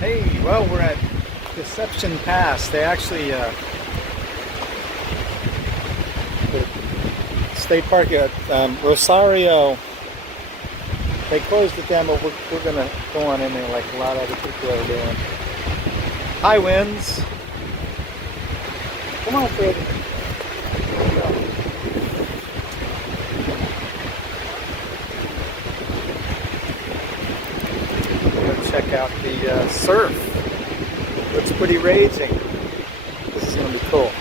Hey, well, we're at Deception Pass. They actually, the state park at Rosario, they closed it down, but we're going to go on in there like a lot of other people are doing. High winds. Come on, Freddy. Check out the surf. Looks pretty raging. This is going to be cool.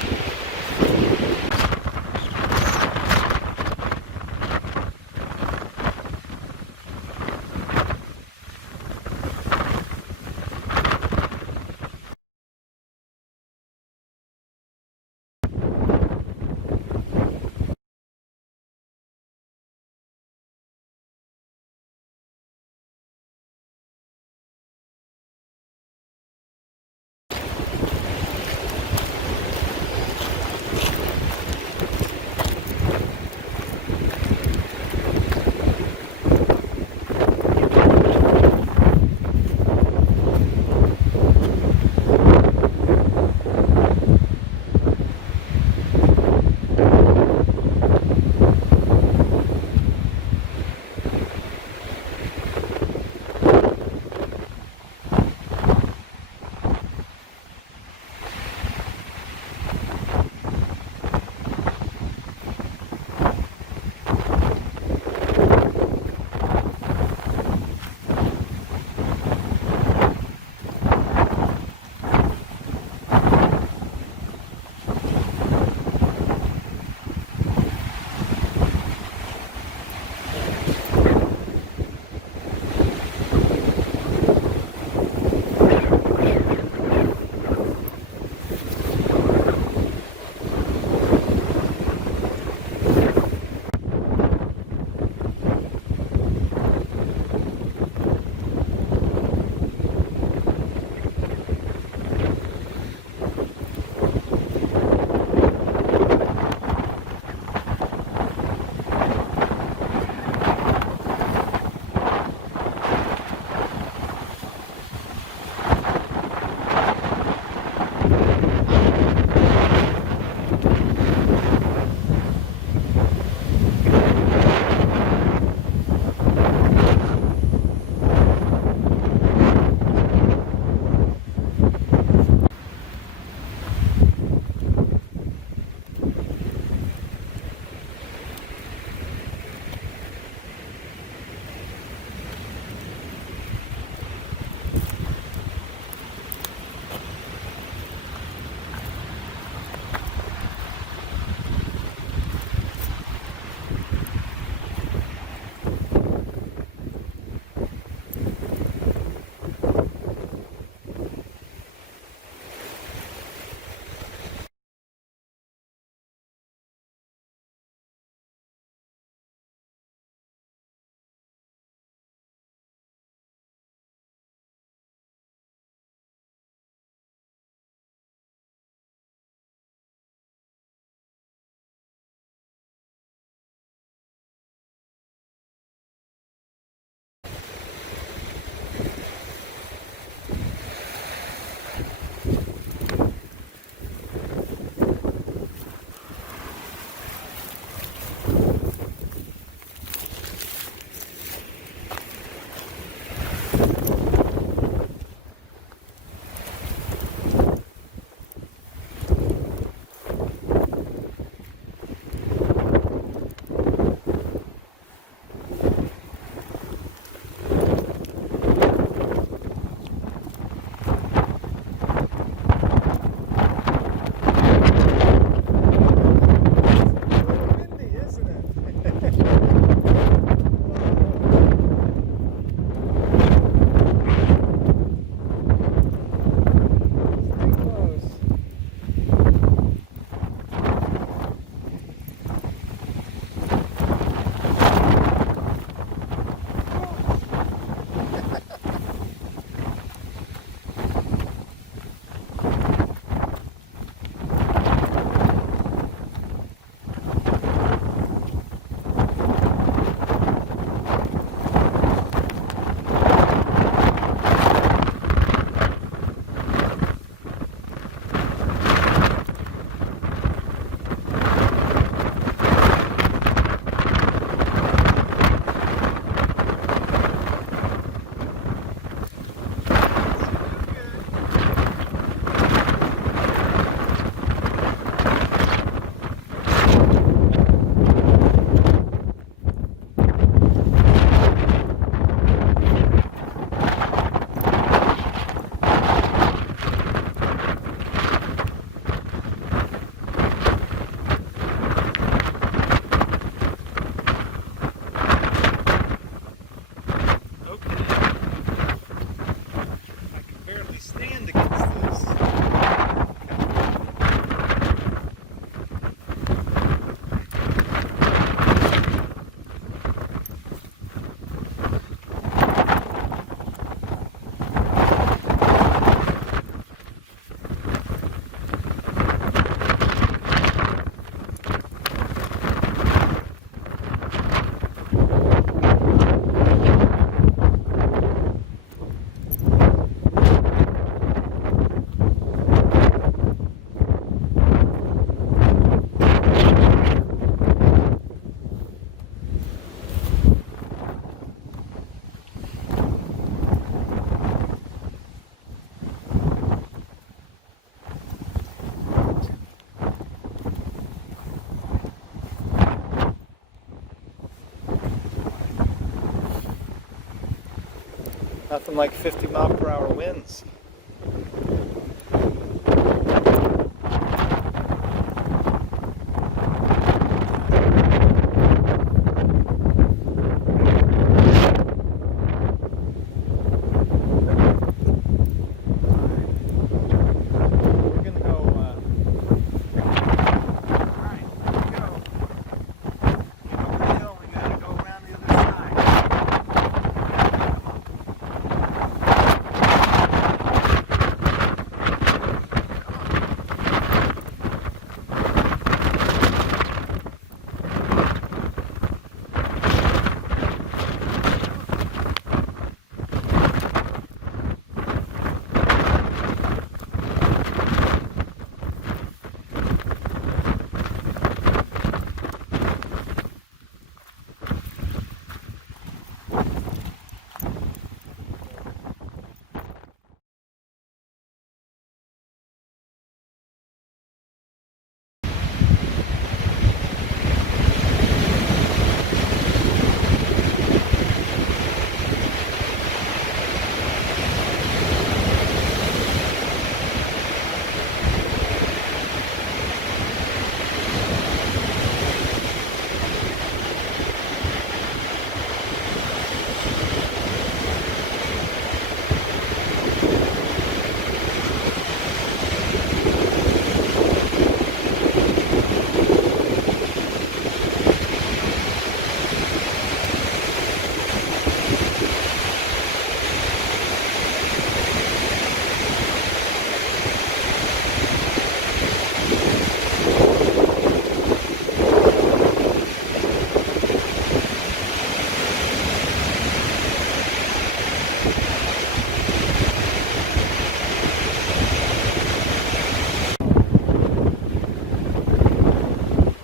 Nothing like 50-mile-per-hour winds.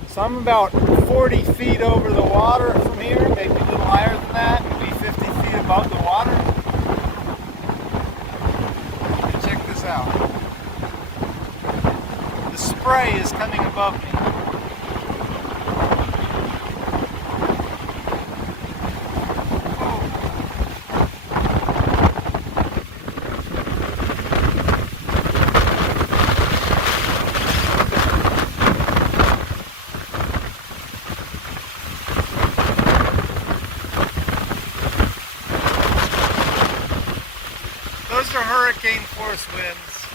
So I'm about 40 feet over the water from here, maybe a little higher than that, maybe 50 feet above the water. And check this out. The spray is coming above me. Those are hurricane force winds.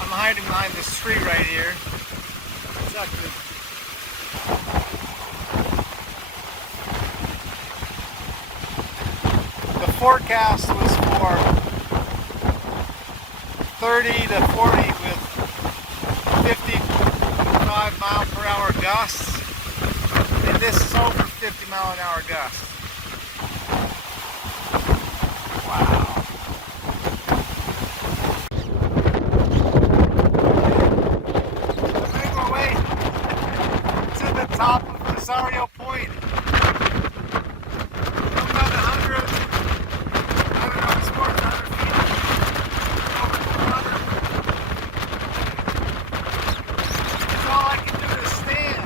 I'm hiding behind this tree right here. It's actually the forecast was for 30 to 40 with 55-mile-per-hour gusts, and this is over 50-mile-an-hour gusts. Wow. Top of Rosario Point. About 100, I don't know, it's more than 100 feet over the water. That's all I can do is stand.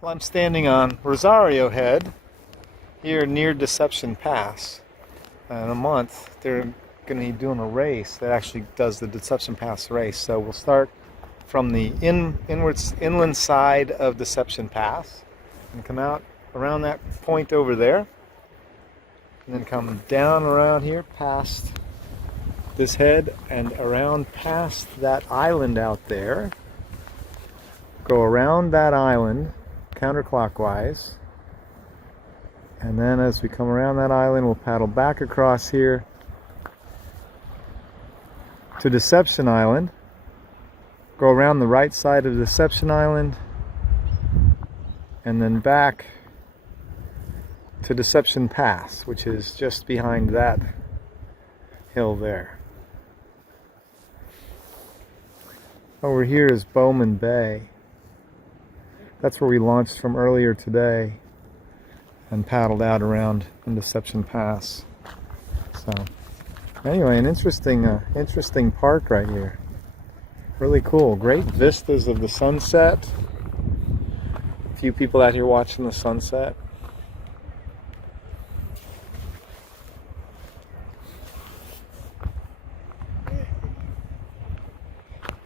Well, I'm standing on Rosario Head here near Deception Pass. In a month, they're going to be doing a race that actually does the Deception Pass race. So we'll start from the inland side of Deception Pass and come out around that point over there, and then come down around here past this head and around past that island out there. Go around that island counterclockwise, and then as we come around that island, we'll paddle back across here to Deception Island, go around the right side of Deception Island, and then back to Deception Pass, which is just behind that hill there. Over here is Bowman Bay. That's where we launched from earlier today and paddled out around in Deception Pass. So anyway, an interesting park right here. Really cool. Great vistas of the sunset. A few people out here watching the sunset.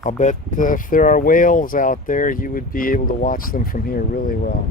I'll bet if there are whales out there, you would be able to watch them from here really well.